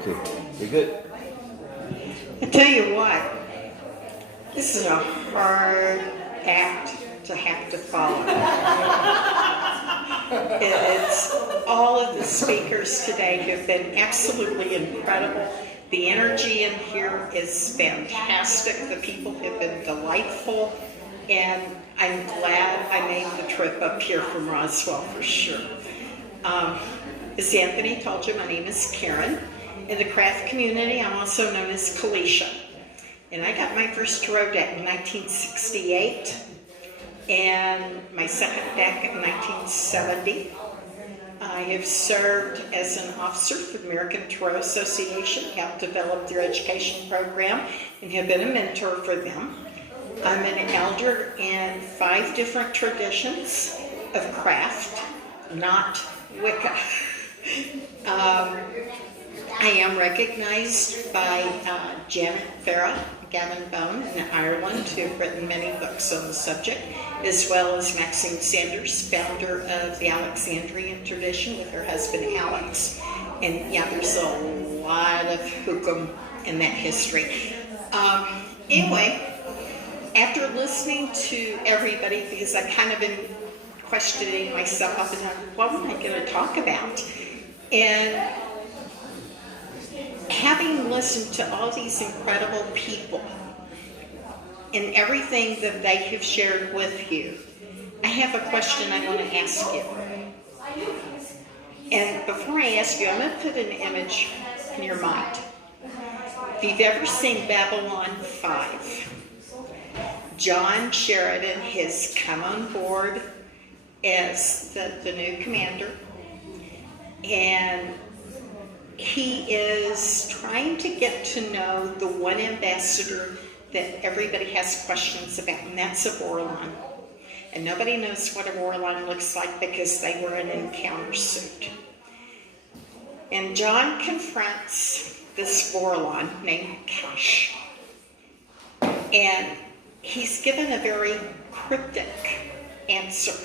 Okay, you good? I tell you what, this is a hard act to have to follow. It's all of the speakers today have been absolutely incredible. The energy in here is fantastic. The people have been delightful, and I'm glad I made the trip up here from Roswell for sure. As Anthony told you, my name is Karen. In the craft community, I'm also known as Kalisha. And I got my first tarot deck in 1968, and my second deck in 1970. I have served as an officer for the American Tarot Association, helped develop their education program, and have been a mentor for them. I'm an elder in 5 different traditions of craft, not Wicca. I am recognized by Janet Farah, Gavin Bone in Ireland, who have written many books on the subject, as well as Maxine Sanders, founder of the Alexandrian tradition with her husband Alex. And yeah, there's a lot of hukum in that history. Anyway, after listening to everybody, because I've kind of been questioning myself up and down, what am I going to talk about? And having listened to all these incredible people and everything that they have shared with you, I have a question I want to ask you. And before I ask you, I'm going to put an image in your mind. If you've ever seen Babylon 5, John Sheridan has come on board as the new commander, and he is trying to get to know the one ambassador that everybody has questions about, and that's a Vorlon. And nobody knows what a Vorlon looks like because they wear an encounter suit. And John confronts this Vorlon named Kosh. And he's given a very cryptic answer.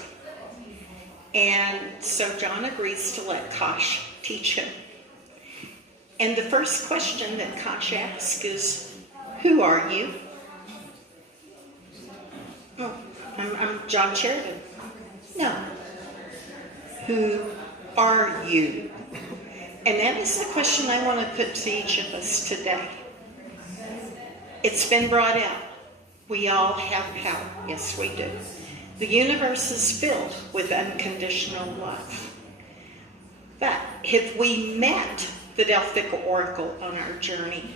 And so John agrees to let Kosh teach him. And the first question that Kosh asks is, who are you? Oh, I'm John Sheridan. No. Who are you? And that is the question I want to put to each of us today. It's been brought out. We all have power. Yes, we do. The universe is filled with unconditional love. But have we met the Delphic Oracle on our journey,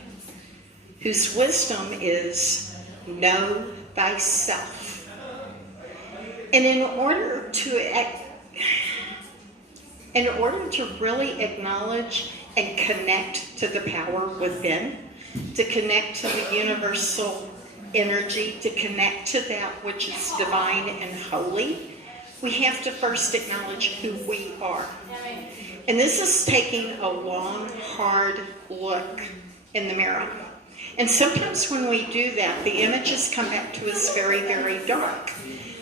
whose wisdom is know thyself? And in order to really acknowledge and connect to the power within, to connect to the universal energy, to connect to that which is divine and holy, we have to first acknowledge who we are. And this is taking a long, hard look in the mirror. And sometimes when we do that, the images come back to us very, very dark.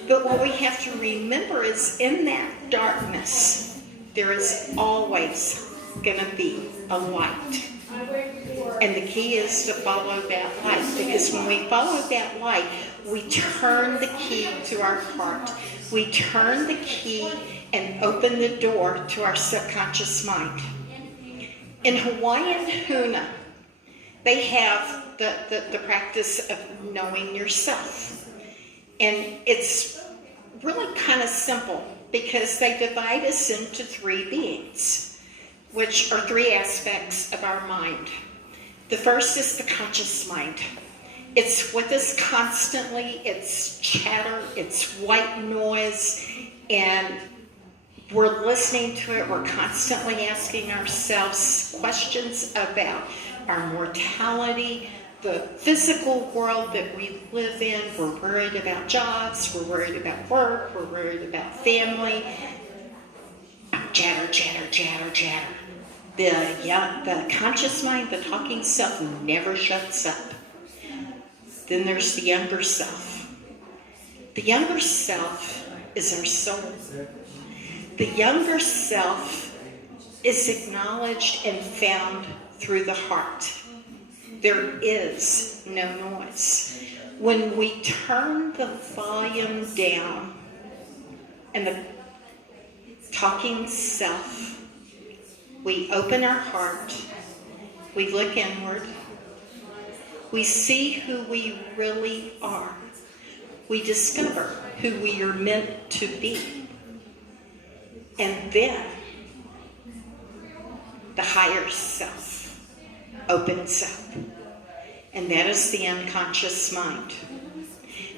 But what we have to remember is in that darkness, there is always going to be a light. And the key is to follow that light, because when we follow that light, we turn the key to our heart. We turn the key and open the door to our subconscious mind. In Hawaiian Huna, they have the practice of knowing yourself. And it's really kind of simple, because they divide us into 3 beings, which are 3 aspects of our mind. The first is the conscious mind. It's with us constantly, it's chatter, it's white noise, and we're listening to it. We're constantly asking ourselves questions about our mortality, the physical world that we live in. We're worried about jobs, we're worried about work, we're worried about family. Chatter, chatter, chatter, chatter. The conscious mind, the talking self, never shuts up. Then there's the younger self. The younger self is our soul. The younger self is acknowledged and found through the heart. There is no noise. When we turn the volume down and the talking self, we open our heart, we look inward, we see who we really are. We discover who we are meant to be. And then the higher self opens up. And that is the unconscious mind.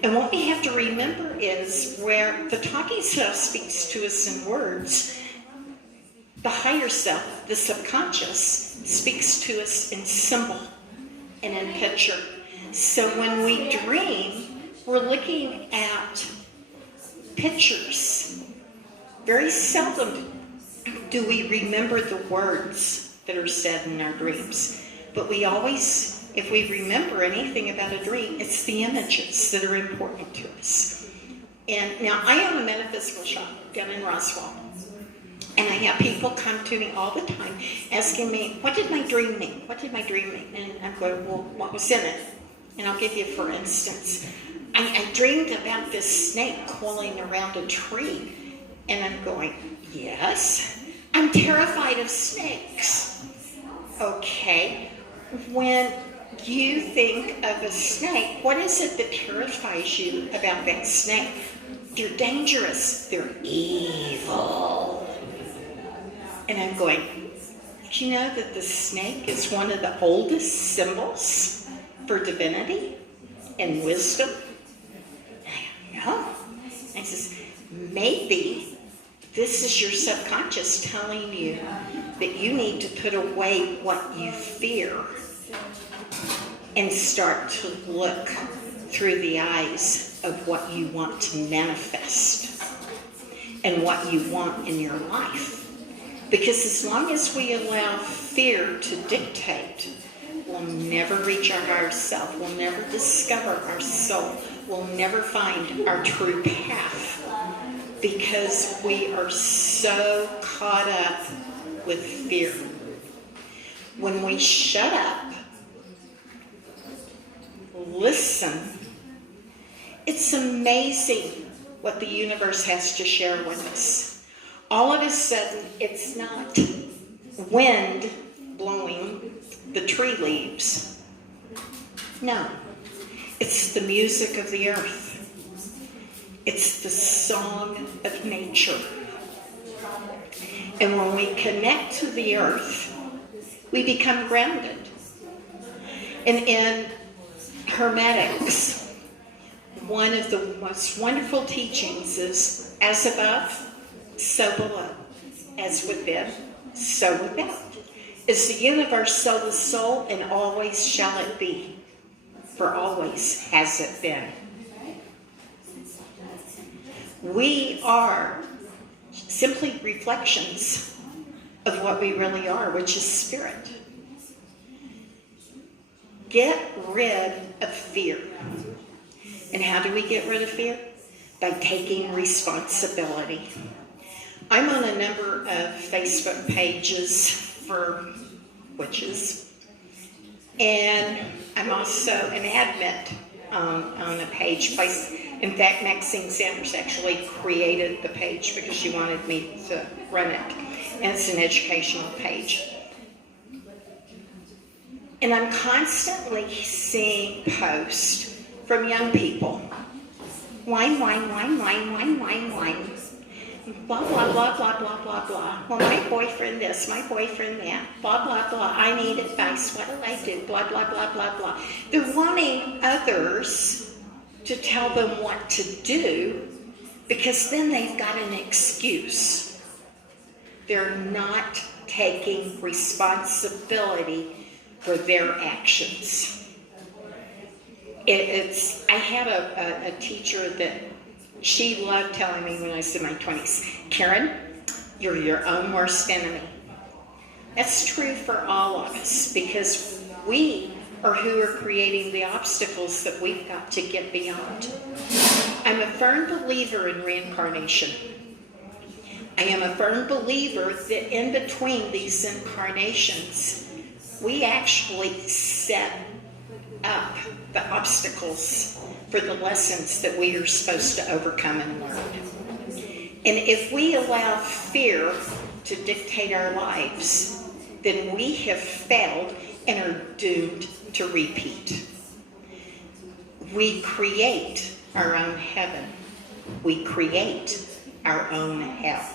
And what we have to remember is where the talking self speaks to us in words, the higher self, the subconscious, speaks to us in symbol and in picture. So when we dream, we're looking at pictures. Very seldom do we remember the words that are said in our dreams. But we always, if we remember anything about a dream, it's the images that are important to us. And now I own a metaphysical shop down in Roswell. And I have people come to me all the time asking me, what did my dream mean? What did my dream mean? And I'm going, well, what was in it? And I'll give you, for instance, I dreamed about this snake coiling around a tree. And I'm going, yes, I'm terrified of snakes. Okay, when you think of a snake, what is it that terrifies you about that snake? They're dangerous. They're evil. And I'm going, do you know that the snake is one of the oldest symbols for divinity and wisdom? I don't know. I says, maybe this is your subconscious telling you that you need to put away what you fear and start to look through the eyes of what you want to manifest and what you want in your life. Because as long as we allow fear to dictate, we'll never reach our higher self. We'll never discover our soul. We'll never find our true path. Because we are so caught up with fear. When we shut up, listen, it's amazing what the universe has to share with us. All of a sudden, it's not wind blowing the tree leaves. No, it's the music of the earth. It's the song of nature. And when we connect to the earth, we become grounded. And in Hermetics, one of the most wonderful teachings is as above, so below. As within, so without. Is the universe, so the soul, and always shall it be. For always has it been. We are simply reflections of what we really are, which is spirit. Get rid of fear. And how do we get rid of fear? By taking responsibility. I'm on a number of Facebook pages for witches. And I'm also an admin on a page. In fact, Maxine Sanders actually created the page because she wanted me to run it. And it's an educational page. And I'm constantly seeing posts from young people. Whine, whine, whine, whine, whine, whine, whine. Blah, blah, blah, blah, blah, blah, blah. Well, my boyfriend this, my boyfriend that. Blah, blah, blah. I need advice. What do I do? Blah, blah, blah, blah, blah. They're wanting others to tell them what to do because then they've got an excuse. They're not taking responsibility for their actions. I had a teacher that she loved telling me when I was in my 20s, Karen, you're your own worst enemy. That's true for all of us because we are who are creating the obstacles that we've got to get beyond. I'm a firm believer in reincarnation. I am a firm believer that in between these incarnations, we actually set up the obstacles for the lessons that we are supposed to overcome and learn. And if we allow fear to dictate our lives, then we have failed and are doomed to repeat. We create our own heaven. We create our own hell.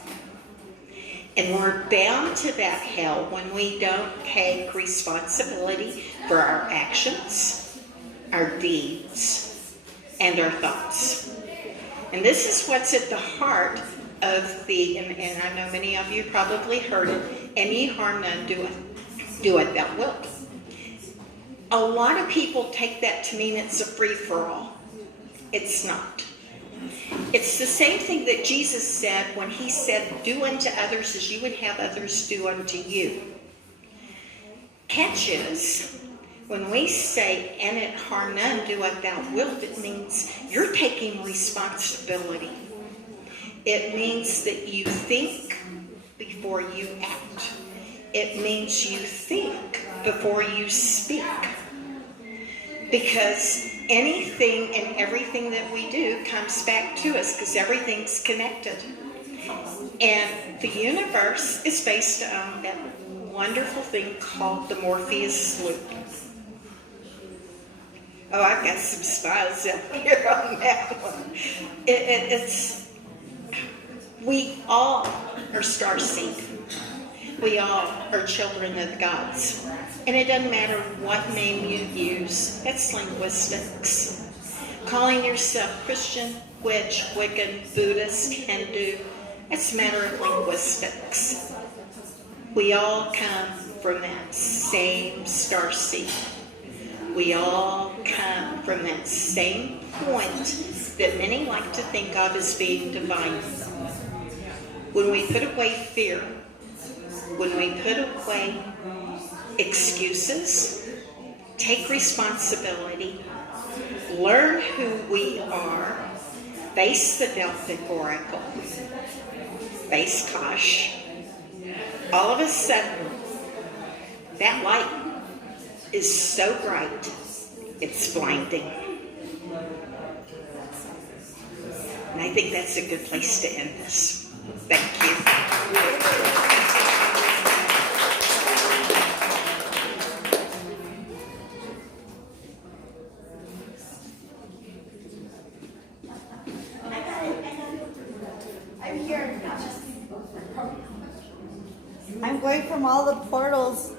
And we're bound to that hell when we don't take responsibility for our actions, our deeds, and our thoughts. And this is what's at the heart of the, and I know many of you probably heard it, and ye harm none, do it thou wilt. A lot of people take that to mean it's a free-for-all. It's not. It's the same thing that Jesus said when he said, do unto others as you would have others do unto you. Catch is, when we say, and it harm none, do what thou wilt, it means you're taking responsibility. It means that you think before you act. It means you think before you speak. Because anything and everything that we do comes back to us because everything's connected. And the universe is based on that wonderful thing called the Morpheus loop. Oh, I've got some smiles up here on that one. We all are starseed. We all are children of the gods. And it doesn't matter what name you use. That's linguistics. Calling yourself Christian, witch, Wiccan, Buddhist, Hindu, it's a matter of linguistics. We all come from that same starseed. We all come from that same point that many like to think of as being divine. When we put away fear, when we put away excuses, take responsibility, learn who we are, face the Delphic Oracle, face Kosh, all of a sudden, that light is so bright, it's blinding. And I think that's a good place to end this. Thank you. I'm going from all the portals